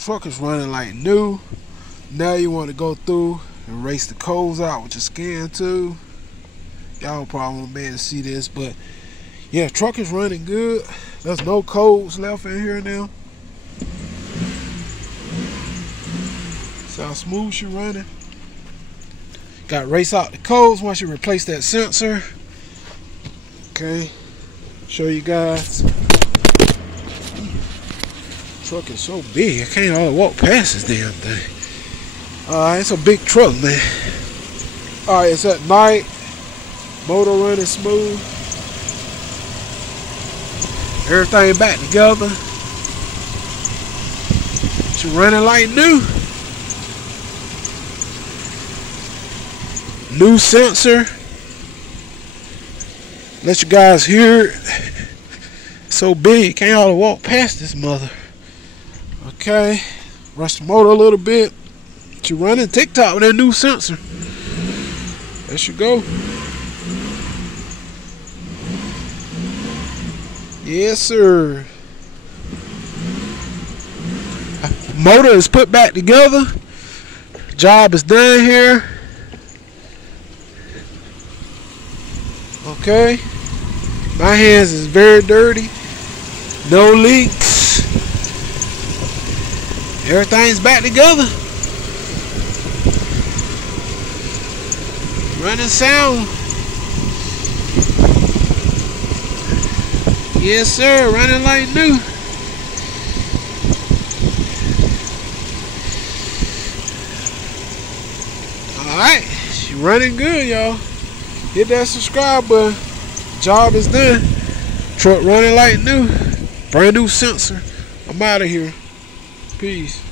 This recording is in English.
Truck is running like new. Now you want to go through and race the codes out with your scan tool. Y'all probably won't be able to see this, but yeah, truck is running good. There's no codes left in here now. See how smooth she running. Got to race out the codes once you replace that sensor. Okay, show you guys. Truck is so big, I can't hardly walk past this damn thing. Alright, it's a big truck, man. Alright, it's at night. Motor running smooth. Everything back together. She running like new. New sensor. Let you guys hear it. So big, can't hardly walk past this mother. Okay, rush the motor a little bit. She running TikTok with that new sensor. There she go. Yes, sir. Motor is put back together. Job is done here. Okay. My hands is very dirty. No leaks. Everything's back together. Running sound. Yes, sir. Running like new. Alright. She running good, y'all. Hit that subscribe button. Job is done. Truck running like new. Brand new sensor. I'm out of here. Peace.